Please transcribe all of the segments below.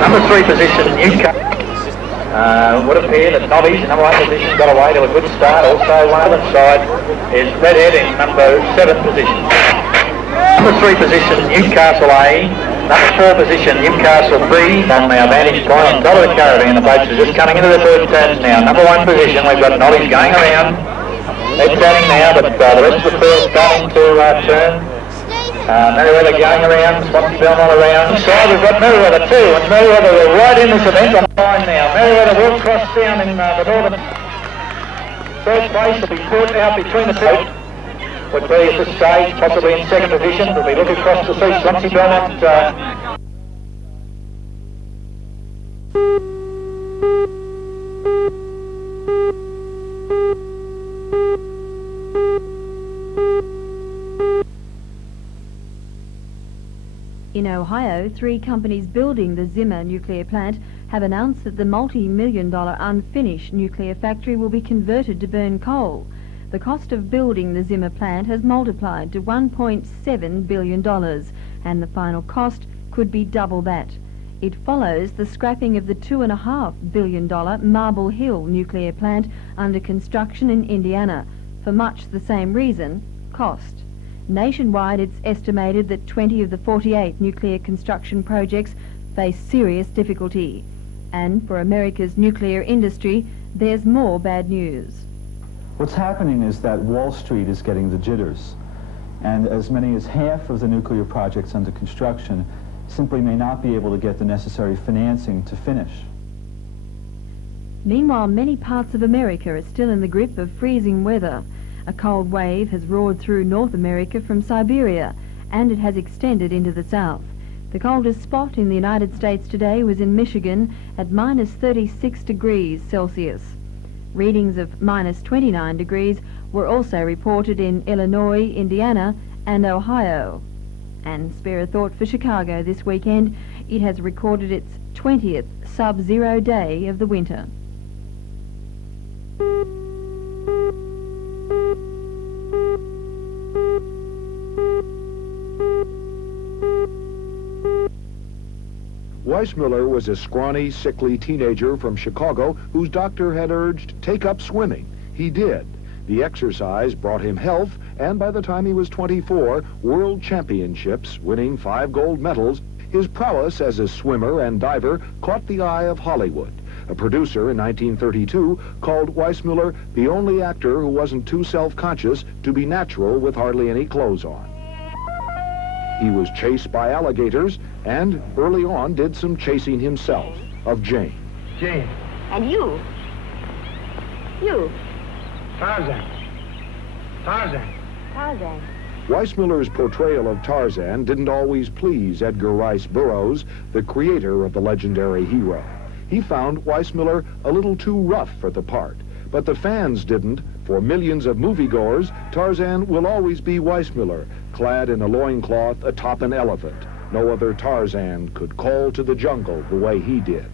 Number 3 position, Newcastle. Would appear that Nobby's in number 1 position got away to a good start. Also, one other side is Redhead in number 7 position. Number 3 position, Newcastle A. Number 4 position, Newcastle B. On our vantage point on top of the caravan, the boats are just coming into the third turns now. Number 1 position, we've got Nobby's going around. They're turning now, but the rest of the field's starting to turn. Merriweather going around, Swansea Belmont around. Inside we've got Merriweather too, and Merriweather are right in this event on the line now. Merriweather will cross down in the northern. Third place will be put out between the two. Would be at this stage, possibly in second position, but we look across to see Swansea Belmont. In Ohio, 3 companies building the Zimmer nuclear plant have announced that the multi-million-dollar unfinished nuclear factory will be converted to burn coal. The cost of building the Zimmer plant has multiplied to $1.7 billion, and the final cost could be double that. It follows the scrapping of the $2.5 billion Marble Hill nuclear plant under construction in Indiana, for much the same reason, cost. Nationwide, it's estimated that 20 of the 48 nuclear construction projects face serious difficulty. And for America's nuclear industry, there's more bad news. What's happening is that Wall Street is getting the jitters, and as many as half of the nuclear projects under construction simply may not be able to get the necessary financing to finish. Meanwhile, many parts of America are still in the grip of freezing weather. A cold wave has roared through North America from Siberia, and it has extended into the south. The coldest spot in the United States today was in Michigan at minus 36 degrees Celsius. Readings of minus 29 degrees were also reported in Illinois, Indiana, and Ohio. And spare a thought for Chicago this weekend. It has recorded its 20th sub-zero day of the winter. Weissmuller was a scrawny, sickly teenager from Chicago whose doctor had urged, take up swimming. He did. The exercise brought him health, and by the time he was 24, world championships, winning 5 gold medals. His prowess as a swimmer and diver caught the eye of Hollywood. A producer in 1932 called Weissmuller the only actor who wasn't too self-conscious to be natural with hardly any clothes on. He was chased by alligators and early on did some chasing himself of Jane. Jane. And you? You? Tarzan. Tarzan. Tarzan. Weissmuller's portrayal of Tarzan didn't always please Edgar Rice Burroughs, the creator of the legendary hero. He found Weissmuller a little too rough for the part, but the fans didn't. For millions of moviegoers, Tarzan will always be Weissmuller, clad in a loincloth atop an elephant. No other Tarzan could call to the jungle the way he did.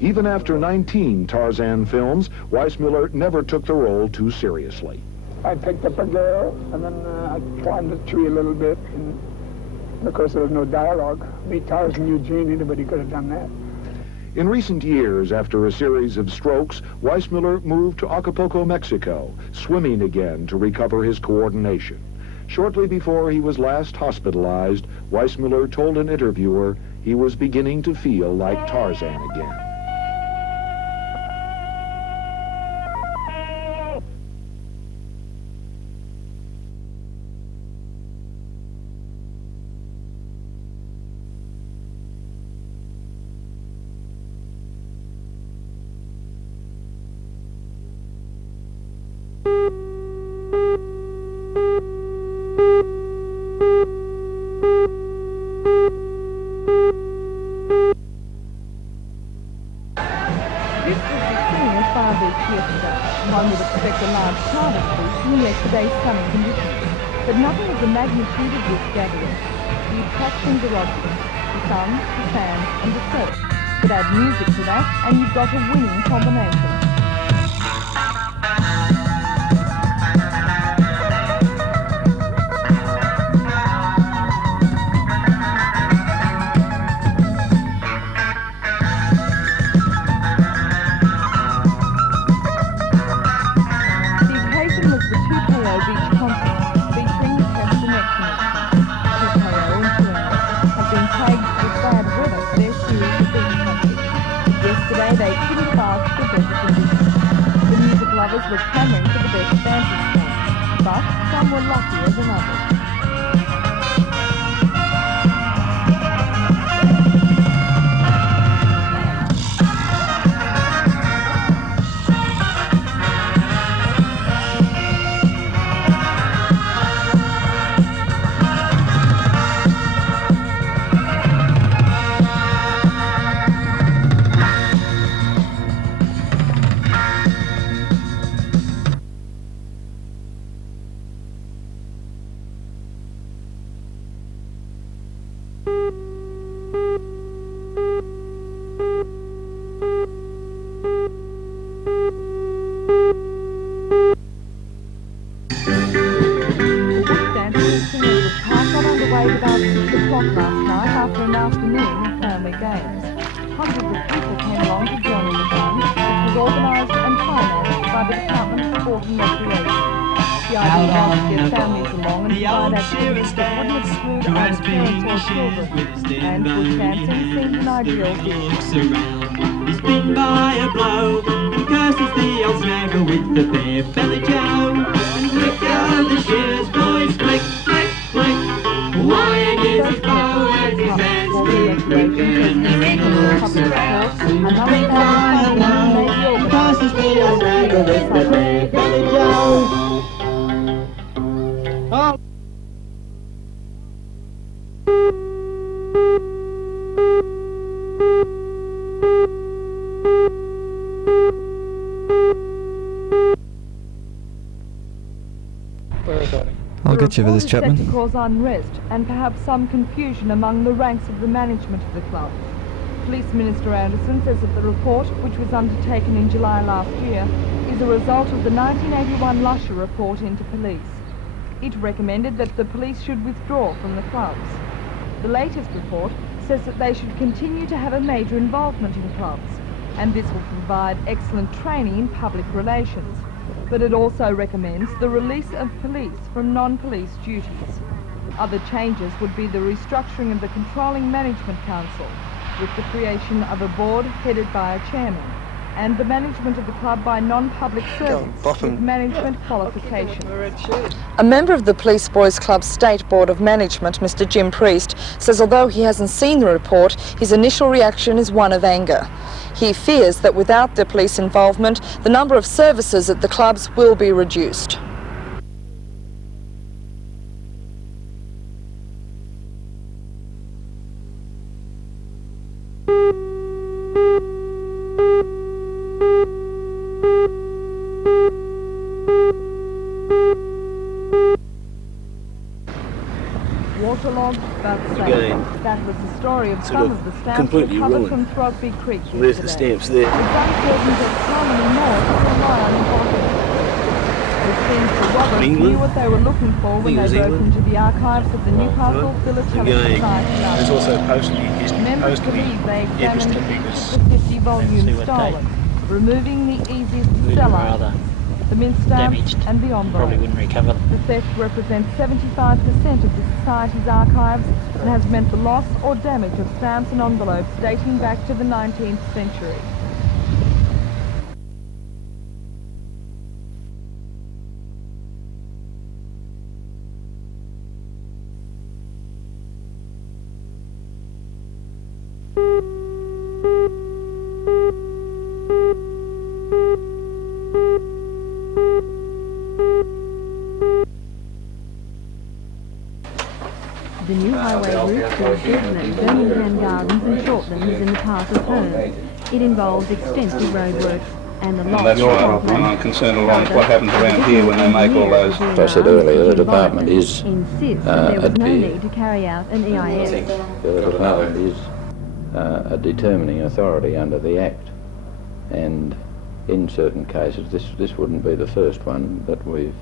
Even after 19 Tarzan films, Weissmuller never took the role too seriously. I picked up a girl, and then I climbed a tree a little bit, and of course there was no dialogue. Me, Tarzan, Eugene, anybody could have done that. In recent years, after a series of strokes, Weissmuller moved to Acapulco, Mexico, swimming again to recover his coordination. Shortly before he was last hospitalized, Weissmuller told an interviewer he was beginning to feel like Tarzan again. One would expect a large crowd of police in yesterday's sunny conditions, but nothing of the magnitude of this gathering. The attractions are obvious: the sun, the sand, and the surf. But add music to that, and you've got a winning combination. were clamouring for the best vantage point, but some were luckier than others. About 6 o'clock last night after an afternoon of family games. Hundreds of people came along to join in the fun, which was organised and financed by the Department of Sport and Recreation. The idea was to get families along and provide activities that wouldn't exclude either parents or children, and bush dancing seemed an ideal fit. He's been by a blow, he curses the old snagger with the bare belly Joe. And click go the shears, boys, click, click, click. Why it is his bow as his hands click, and the ring looks around. Click by a blow, curses the old snagger with the bare belly Joe. Oh. I'll get you for this, Chapman. To cause unrest and perhaps some confusion among the ranks of the management of the club. Police Minister Anderson says that the report, which was undertaken in July last year, is a result of the 1981 Lusher report into police. It recommended that the police should withdraw from the clubs. The latest report says that they should continue to have a major involvement in clubs, and this will provide excellent training in public relations. But it also recommends the release of police from non-police duties. Other changes would be the restructuring of the Controlling Management Council, with the creation of a board headed by a chairman, and the management of the club by non-public servants with management qualifications. A member of the Police Boys Club State Board of Management, Mr. Jim Priest, says although he hasn't seen the report, his initial reaction is one of anger. He fears that without the police involvement, the number of services at the clubs will be reduced. Waterlogged but safe. That was the story of some of the stamps recovered from Throgby Creek. Where's the stamps there? It's uncertain that some anymore rely on imported. It seems the robbers knew what they were looking for when they broke into the archives of the Newcastle Philatelic Society. There's also postal Members believe they examined the 50-volume stolen, removing the easiest to sell items, the mint stamps and the envelopes. Probably wouldn't recover them. The theft represents 75% of the Society's archives and has meant the loss or damage of stamps and envelopes dating back to the 19th century. The new highway route through Deadman, Birmingham Gardens and Shortlands is in the path of Herne. It involves extensive roadworks and a lot That's right. I'm concerned along what happens around here when they make all those. As I said earlier, the department is insists there was no need to carry out an EIS. The department is a determining authority under the Act, and in certain cases this wouldn't be the first one that we've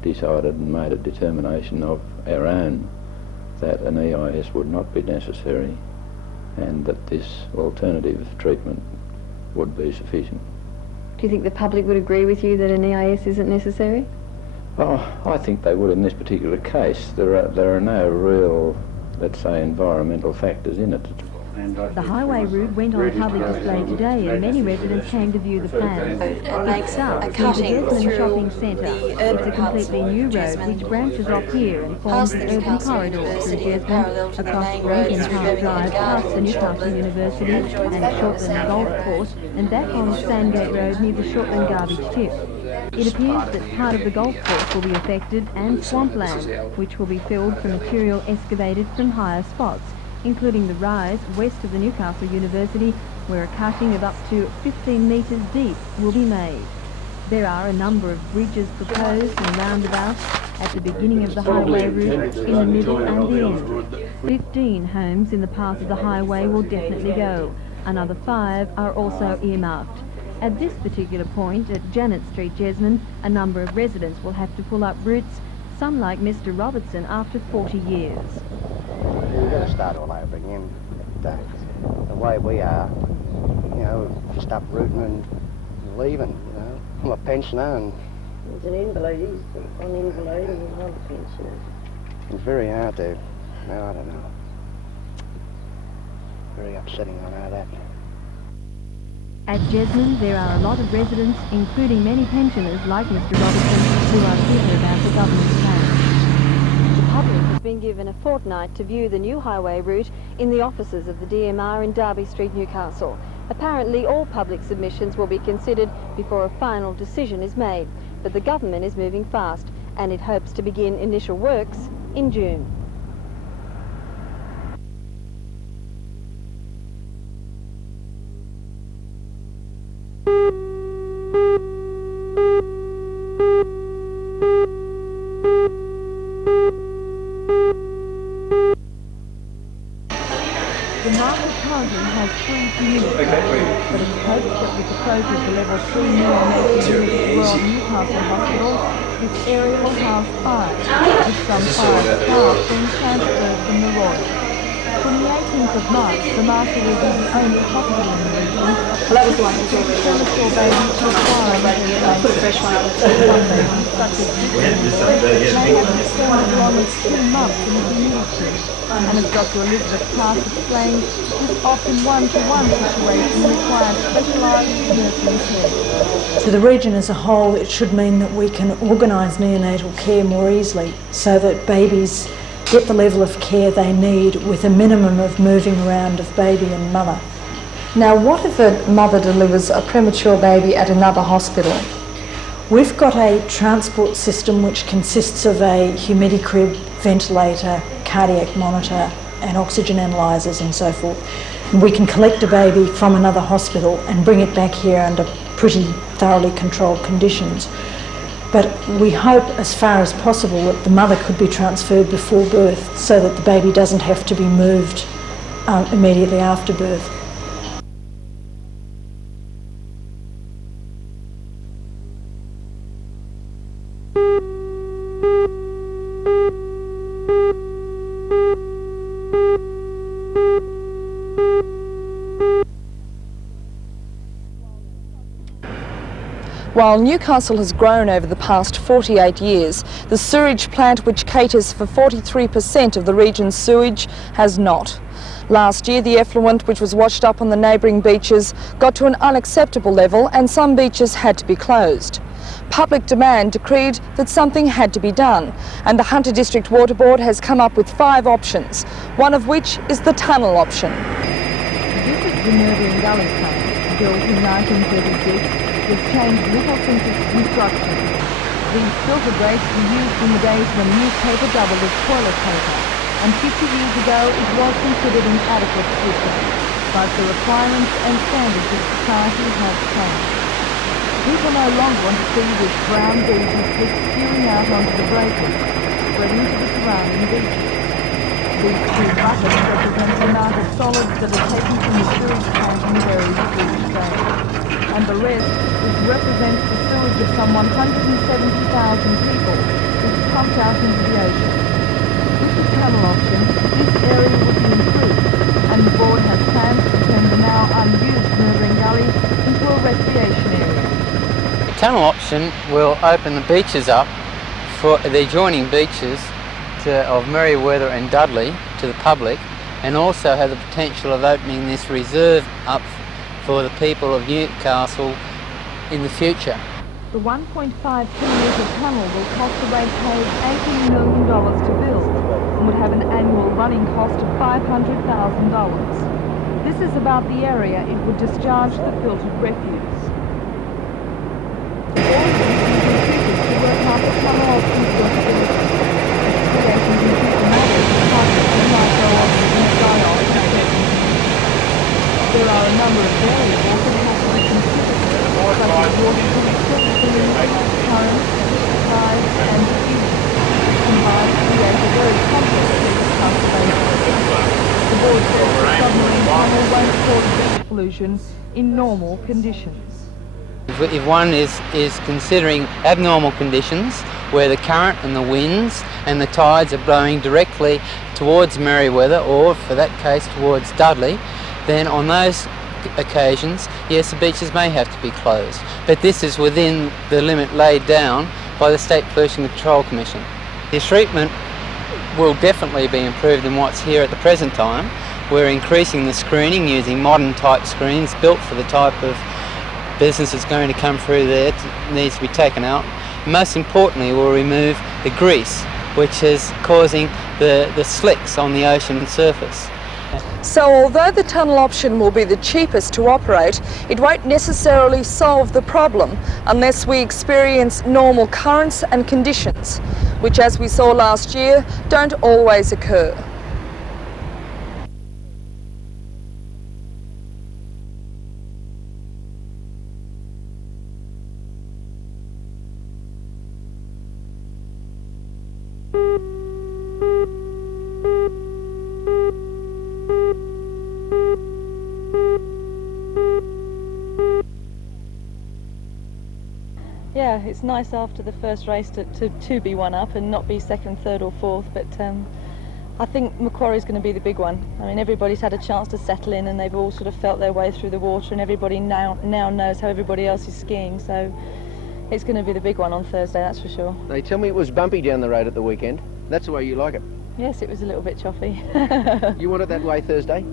decided and made a determination of our own that an EIS would not be necessary and that this alternative treatment would be sufficient. Do you think the public would agree with you that an EIS isn't necessary? Oh, I think they would in this particular case. There are no real, let's say, environmental factors in it. The highway route went on public display today and many residents came to view the plans. It starts in the Jesmond Shopping Centre. It's a completely new road which branches off here and forms an urban corridor through Jesmond, across Rankin Park Drive, past the Newcastle University and Shortland Golf Course, and back on Sandgate Road near the Shortland Garbage Tip. It appears that part of the golf course will be affected and swampland, which will be filled from material excavated from higher spots, including the rise west of the Newcastle University, where a cutting of up to 15 metres deep will be made. There are a number of bridges proposed and roundabouts at the beginning of the highway route, in the middle and the end. 15 homes in the path of the highway will definitely go. Another 5 are also earmarked. At this particular point, at Janet Street, Jesmond, a number of residents will have to pull up routes, some like Mr. Robertson, after 40 years. We've got to start all over again. But, the way we are, you know, just uprooting and leaving, you know. I'm a pensioner and... He's an invalid, he's an invalid and he's not a pensioner. It's very hard to, no, I don't know. Very upsetting, I know that. At Jesmond, there are a lot of residents, including many pensioners like Mr. Robertson, who are bitter about the government's plan. The public has been given a fortnight to view the new highway route in the offices of the DMR in Derby Street, Newcastle. Apparently, all public submissions will be considered before a final decision is made, but the government is moving fast, and it hopes to begin initial works in June. The market currently has 3 communities, but it's hoped that with the closure of the level 3 neonatal unit at the Royal Newcastle Hospital, this area will house 5, with some 5 staff being transferred from the Royal. From the 18th of March, the market will be the only hospital in the region. Well, that was one of the premature babies to require a put a fresh one up. Such as may have extended along with 2 months in the community. And as Dr. Elizabeth Clark explained, this often one-to-one situation requires specialised nursing care. For the region as a whole, it should mean that we can organise neonatal care more easily so that babies get the level of care they need with a minimum of moving around of baby and mother. Now, what if a mother delivers a premature baby at another hospital? We've got a transport system which consists of a humidicrib, ventilator, cardiac monitor and oxygen analysers and so forth. And we can collect a baby from another hospital and bring it back here under pretty thoroughly controlled conditions. But we hope as far as possible that the mother could be transferred before birth so that the baby doesn't have to be moved immediately after birth. While Newcastle has grown over the past 48 years, the sewage plant, which caters for 43% of the region's sewage, has not. Last year, the effluent, which was washed up on the neighbouring beaches, got to an unacceptable level and some beaches had to be closed. Public demand decreed that something had to be done, and the Hunter District Water Board has come up with 5 options, one of which is the tunnel option. This is the Neonatal Gully plant, built in 1936. Was changed little since its construction. These filter breaks were used in the days when newspaper doubled as toilet paper, and 50 years ago it was considered an adequate system, but the requirements and standards of society have changed. People no longer want to see this brown diesel slick spewing out onto the breakers, spreading to the surrounding beaches. These 2 buckets represent the amount of solids that are taken from the sewage plant in various sewage states. And the rest, which represents the sewage of some 170,000 people, is pumped out into the ocean. With the tunnel option, this area would be improved, and the board has plans to turn the now unused Murdering Gully into a recreation area. The tunnel option will open the beaches up for the adjoining beaches of Merriweather and Dudley to the public, and also have the potential of opening this reserve up for the people of Newcastle in the future. The 1.5 kilometre tunnel will cost the ratepayers $18 million to build and would have an annual running cost of $500,000. This is about the area it would discharge the filtered refuse. All of this is computed to work out the tunnel options feasibility. Creating computer models of hydrogen, micro-oxygen, dioxide. There are a number of variables that have to be considered, such as water temperature, current, size and speed. Combined to create a very complex conservation. The board says the submarine tunnel won't cause beach pollution in normal conditions. If one is considering abnormal conditions where the current and the winds and the tides are blowing directly towards Merewether, or for that case towards Dudley, then on those occasions, yes, the beaches may have to be closed. But this is within the limit laid down by the State Pollution Control Commission. The treatment will definitely be improved than what's here at the present time. We're increasing the screening using modern type screens built for the type of business that's going to come through there, needs to be taken out. Most importantly, we'll remove the grease, which is causing the slicks on the ocean surface. So although the tunnel option will be the cheapest to operate, it won't necessarily solve the problem unless we experience normal currents and conditions, which, as we saw last year, don't always occur. Yeah, it's nice after the first race to be one up and not be second, third or fourth, but I think Macquarie is going to be the big one. I mean, everybody's had a chance to settle in and they've all sort of felt their way through the water, and everybody now knows how everybody else is skiing, so it's going to be the big one on Thursday, that's for sure. They tell me it was bumpy down the road at the weekend. That's the way you like it? Yes, it was a little bit choppy. You want it that way Thursday?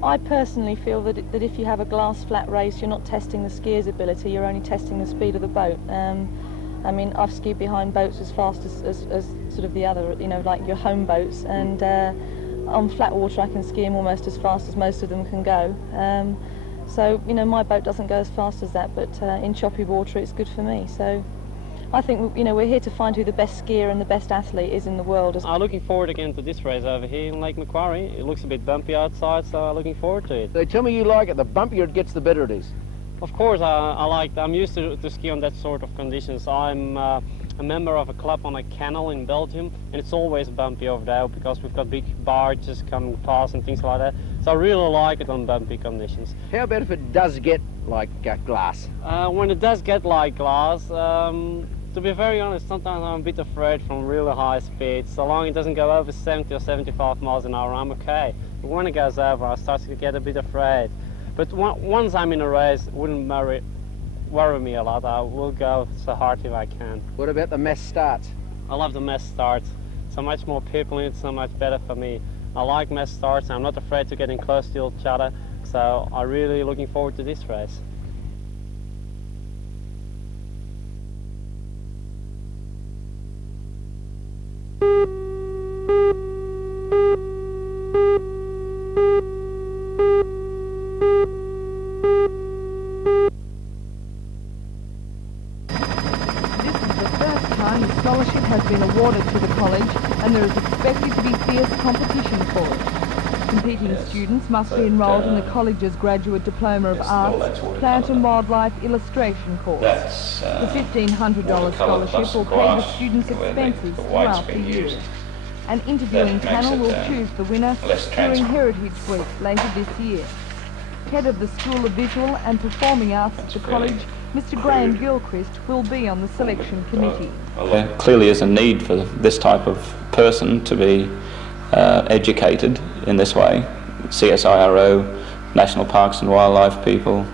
I personally feel that if you have a glass flat race, you're not testing the skier's ability, you're only testing the speed of the boat. I mean, I've skied behind boats as fast as sort of the other, you know, like your home boats, and on flat water I can ski them almost as fast as most of them can go. So, you know, my boat doesn't go as fast as that, but in choppy water it's good for me. So I think, you know, we're here to find who the best skier and the best athlete is in the world. I'm looking forward again to this race over here in Lake Macquarie. It looks a bit bumpy outside, so I'm looking forward to it. They tell me you like it. The bumpier it gets, the better it is. Of course, I'm used to ski on that sort of conditions. I'm a member of a club on a canal in Belgium, and it's always bumpy over there because we've got big barges coming past and things like that. So I really like it on bumpy conditions. How about if it does get like glass? When it does get like glass, to be very honest, sometimes I'm a bit afraid from really high speeds. So long it doesn't go over 70 or 75 miles an hour, I'm okay. But when it goes over, I start to get a bit afraid. But once I'm in a race, it wouldn't worry me a lot. I will go so hard if I can. What about the mass starts? I love the mass starts. So much more people in it, so much better for me. I like mass starts. I'm not afraid to getting close to each other. So I'm really looking forward to this race. Scholarship has been awarded to the college, and there is expected to be fierce competition for it. Competing students must be enrolled in the college's Graduate Diploma of Arts, Plant and Wildlife Illustration course. The $1,500 scholarship will pay the students' expenses throughout the year. An interviewing panel will choose the winner during Heritage Week later this year. Head of the School of Visual and Performing Arts at the college, Mr. Graham Gilchrist, will be on the selection committee. There clearly is a need for this type of person to be educated in this way. CSIRO, National Parks and Wildlife people,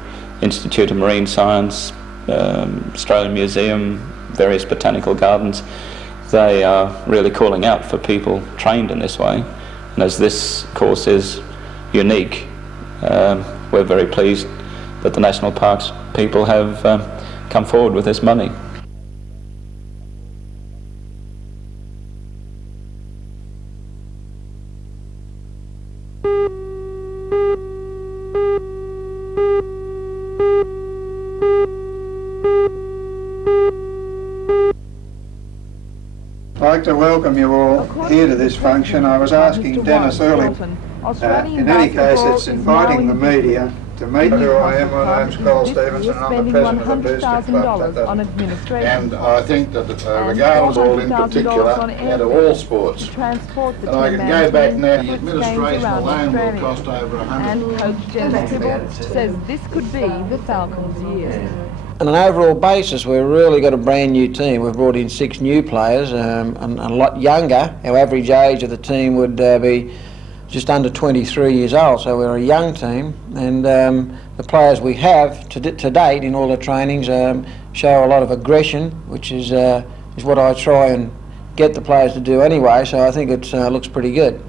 Institute of Marine Science, Australian Museum, various botanical gardens, they are really calling out for people trained in this way, And as this course is unique, we're very pleased that the National Parks people have come forward with this money. I'd like to welcome you all here to this function. I was asking Dennis earlier, in any case it's inviting the media to meet who I am. My name's Carl Stevenson and I'm the president of the Boosted Club. And I think that regardless of all in particular and of all sports, and I can go back now, the administration alone will cost over $100. And Coach Jen Sybil says this could be the Falcons' year. On an overall basis, we've really got a brand new team. We've brought in 6 new players, and a lot younger. Our average age of the team would be just under 23 years old, so we're a young team. And the players we have to date in all the trainings show a lot of aggression, which is what I try and get the players to do anyway, so I think it looks pretty good.